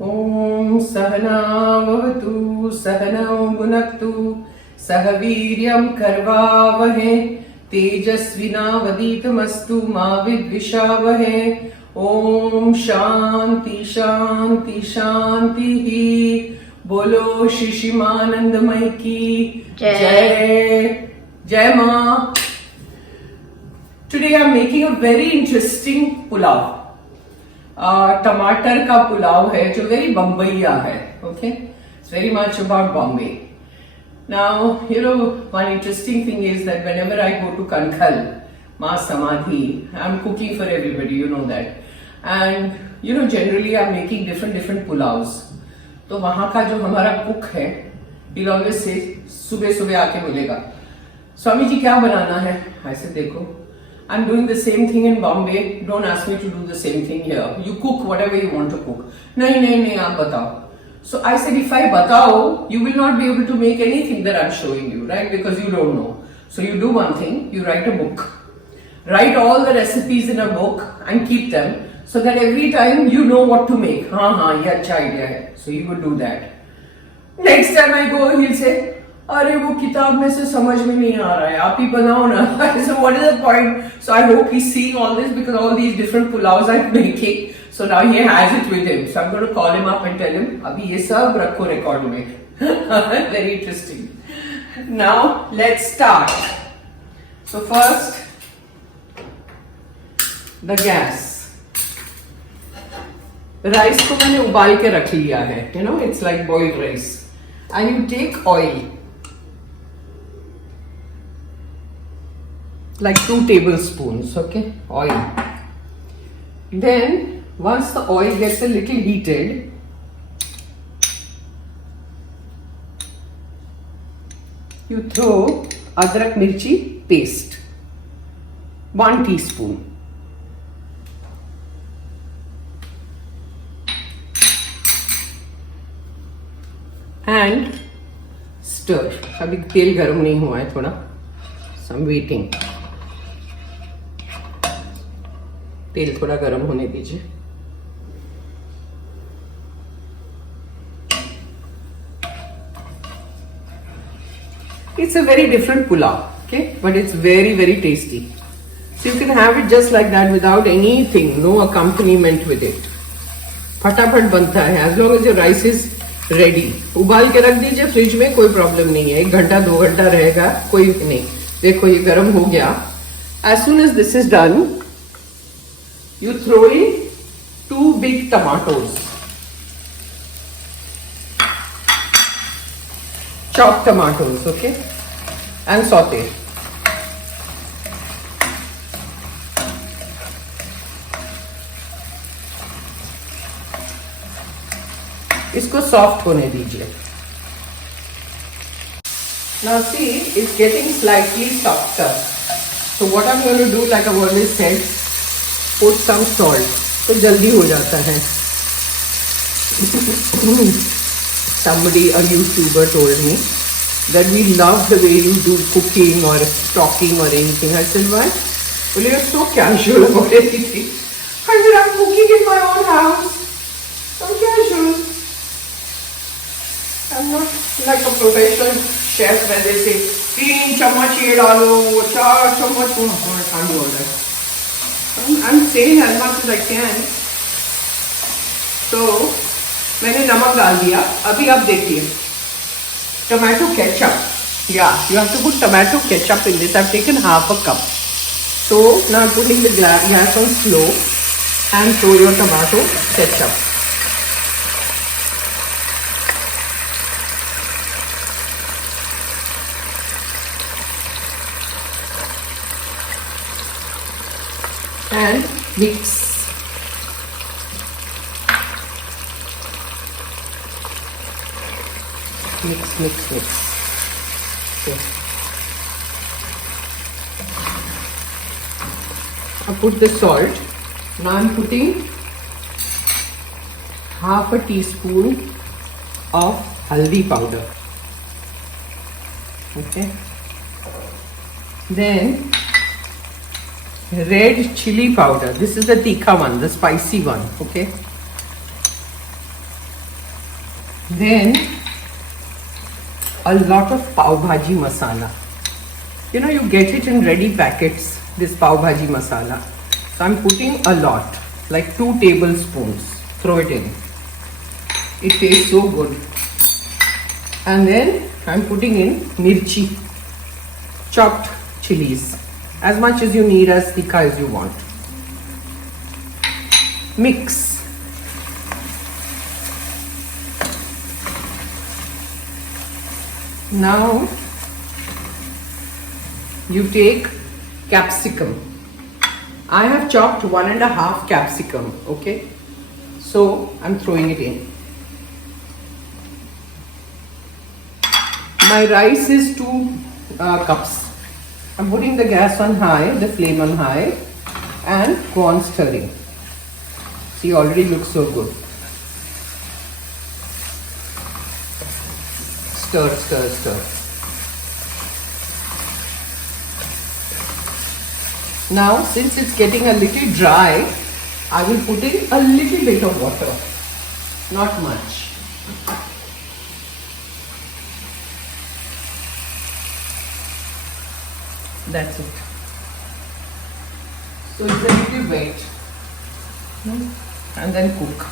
ॐ सहनावतु सहनौ भुनक्तु सह वीर्यं करवावहे तेजस्विनावधीतमस्तु मा विद्विषावहे। ॐ शांति शांति शांति। बोलो शिशिमानंदमय की जय। जय मां। Today I'm making a very interesting pulao. टमाटर का पुलाव है जो वेरी बम्बईया है. Okay, it's very much about Bombay. Now, one interesting thing is that whenever I go to Kankhal, Ma Samadhi, I'm cooking for everybody, you know that. And, generally I'm making different pulaus. तो वहाँ का जो हमारा cook है, he'll always say, सुबह आके मिलेगा. स्वामी जी क्या बनाना है? ऐसे देखो. I'm doing the same thing in Bombay. Don't ask me to do the same thing here. You cook whatever you want to cook. नहीं आप बताओ. So I said, if I batao, you will not be able to make anything that I'm showing you, right? Because you don't know. So you do one thing, you write a book. Write all the recipes in a book and keep them so that every time you know what to make. हाँ, ये अच्छा idea है. So you would do that. Next time I go, he'll say, अरे वो किताब में से समझ में नहीं आ रहा है, आप ही बनाओ ना. So what is the point? So I hope he's seeing all this because all these different pulaus I'm making. So now he has it with him. So I'm going to call him up and tell him, अभी ये सब रखो record में. Very interesting. Now let's start. So first, the gas. Rice को मैंने उबाल के रख लिया है. It's like boiled rice. And you take oil. Like 2 tablespoons, okay, oil. Then once the oil gets a little heated, you throw adrak mirchi paste, 1 teaspoon. And stir. अभी तेल गर्म नहीं हुआ है थोड़ा, so I'm waiting. तेल थोड़ा गर्म होने दीजिए. It's a very different pulao, okay, but it's very tasty. So you can have it just like that without anything, no accompaniment with it. फटाफट बनता है as long as your rice is ready. उबाल के रख दीजिए fridge में, कोई problem नहीं है. 1 घंटा 2 घंटा रहेगा, कोई नहीं. देखो ये गर्म हो गया. As soon as this is done, you throw in 2 big tomatoes, chopped tomatoes, okay, and saute. इसको सॉफ्ट होने दीजिए. Now see, it's getting slightly softer. So what I'm going to do, like I've always said, put some salt. तो जल्दी हो जाता है. Somebody, a YouTuber, told me that we love the way you do cooking or talking or anything. I said, why? Well, you're so casual about everything. I said, I'm cooking in my own house. I'm casual. I'm not like a professional chef where they say 3 चम्मच ये डालो, 4 चम्मच वो. I can't do all that. I'm saying as much as I can. तो मैंने नमक डाल दिया. अभी आप देखिए, tomato ketchup. Yeah, you have to put tomato ketchup in this. I've taken half a cup. So now I'm putting the gas on slow and throw your tomato ketchup. And mix. Mix. Okay. I put the salt. Now I'm putting half a teaspoon of haldi powder. Okay. Then red chili powder. This is the tikha one, the spicy one. Okay. Then a lot of pav bhaji masala. You know, you get it in ready packets, this pav bhaji masala. So I'm putting a lot, like 2 tablespoons. Throw it in. It tastes so good. And then I'm putting in mirchi, chopped chilies, as much as you need, as tikka as you want. Mix. Now you take capsicum. I have chopped 1.5 capsicum, okay? So I'm throwing it in. My rice is 2 cups. I'm putting the gas on high, the flame on high, and go on stirring. See, already looks so good. Stir, stir, stir. Now, since it's getting a little dry, I will put in a little bit of water. Not much. That's it. So it's a little wet. And then cook.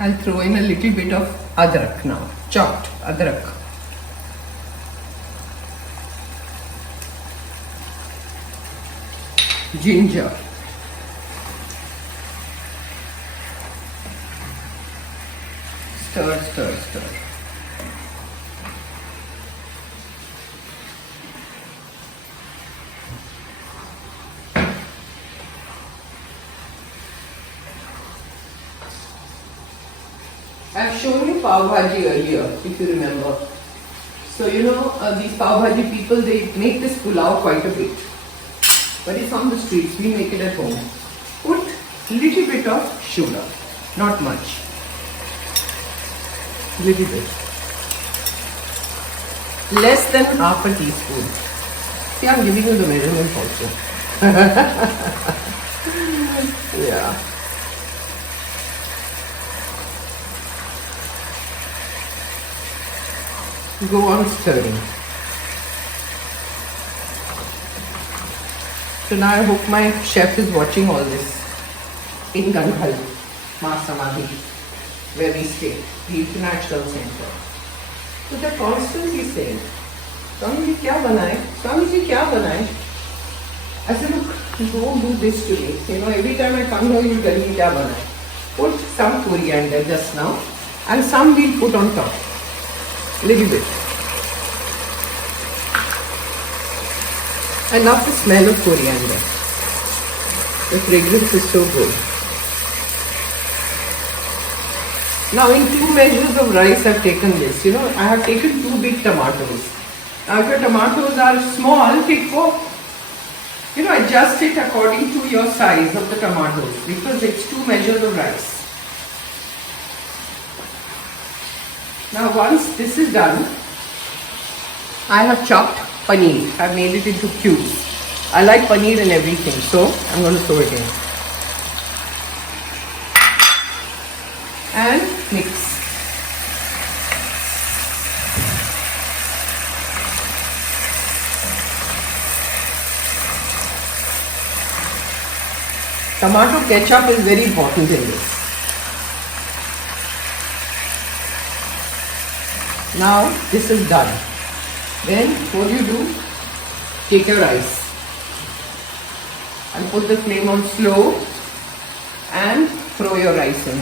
I'll throw in a little bit of adrak now, chopped adrak. Ginger. Stir, stir, stir. I've shown you pav bhaji earlier, if you remember. So you know, these pav bhaji people, they make this pulao quite a bit. But it's on the streets, we make it at home. Put little bit of sugar, not much. Little bit. Less than half a teaspoon. See, I'm giving you the measurement also. Yeah. Go on stirring. So now I hope my chef is watching all this in Gankhal, Ma Samadhi, where we stay, the International Center. So they're constantly saying, Swami ji kya banaye? Swami ji kya banaye? I said, look, don't do this to me. You know, every time I come here, you tell me kya banaye. Put some coriander just now, and some we'll put on top. Little bit. I love the smell of coriander. The fragrance is so good. Now in 2 measures of rice I've taken this. You know, I have taken 2 big tomatoes. Now if your tomatoes are small, take 4. You know, adjust it according to your size of the tomatoes, because it's 2 measures of rice. Now once this is done, I have chopped paneer. I've made it into cubes. I like paneer in everything, so I'm going to throw it in. And mix. Tomato ketchup is very important in this. Now this is done. Then what do? Take your rice and put the flame on slow and throw your rice in.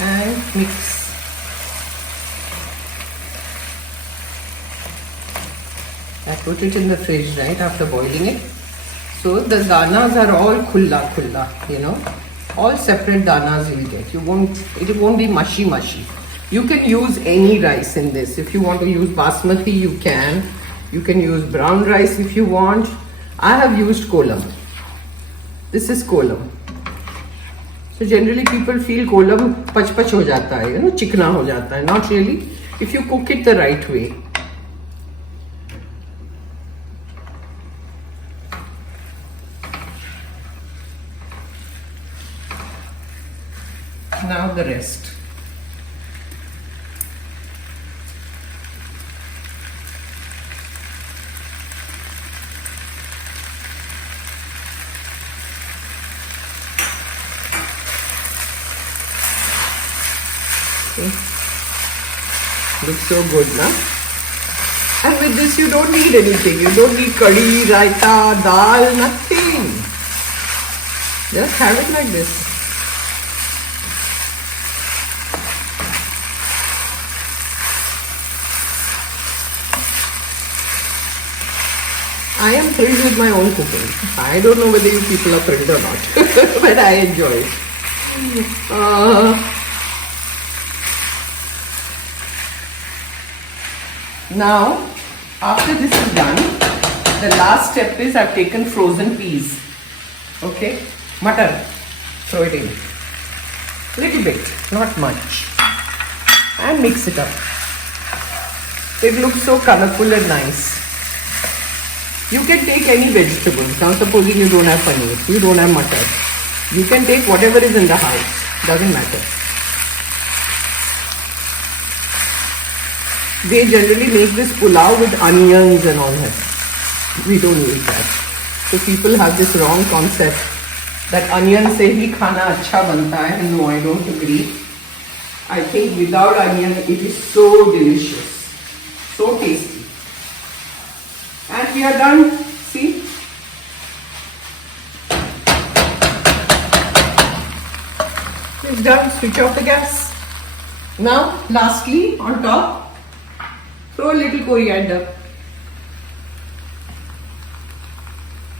And mix. I put it in the fridge right after boiling it. So the danas are all khulla, you know, all separate danas you will get. It won't be mushy. You can use any rice in this. If you want to use basmati, you can. You can use brown rice if you want. I have used kolam. This is kolam. So generally people feel kolam pach ho jata hai, चिकना हो जाता है. Not really. If you cook it the right way. Now the rest. Okay. Looks so good now. And with this you don't need anything. You don't need curry, raita, dal, nothing. Just have it like this. I am thrilled with my own cooking. I don't know whether you people are thrilled or not, but I enjoy it. Now, after this is done, the last step is I've taken frozen peas. Okay, mutton. Throw it in. Little bit, not much. And mix it up. It looks so colorful and nice. You can take any vegetables. Now supposing you don't have paneer, you don't have mutton. You can take whatever is in the house. Doesn't matter. They generally make this pulao with onions and all that. We don't use that. So people have this wrong concept that onion se hi khana acha banta hai. No, I don't agree. I think without onion it is so delicious. So tasty. And we are done. See? It's done. Switch off the gas. Now, lastly, on top, throw a little coriander.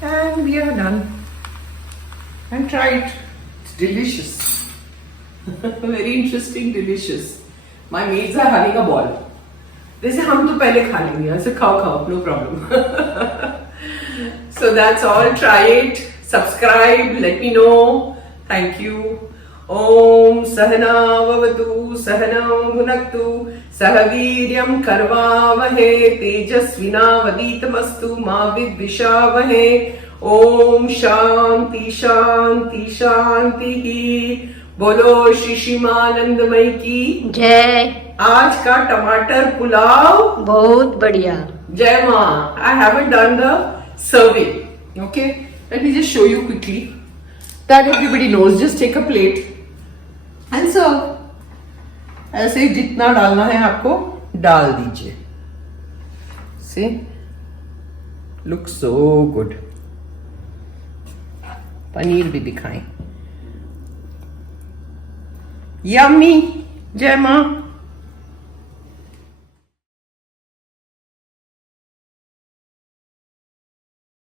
And we are done. And try it. It's delicious. Very interesting, delicious. My maids are having a ball. जैसे हम तो पहले खा लेंगे, ऐसे खाओ no problem. So that's all. Try it, subscribe, let me know. Thank you. Om Sahana Vavatu Sahanam Bhunaktu Sahaviryam Karvavahe Tejasvina Vaditamastu Ma Vidvishavahe. Om Shanti Shanti Shanti. बोलो श्री शिमानंदमयी की जय। आज का टमाटर पुलाव बहुत बढ़िया। जय माँ। I haven't done the serving. Okay, let me just show you quickly that everybody knows. Just take a plate and serve. ऐसे जितना डालना है आपको डाल दीजिए. See, looks so good. Paneer भी दिखाएं. Yummy. Jai Ma.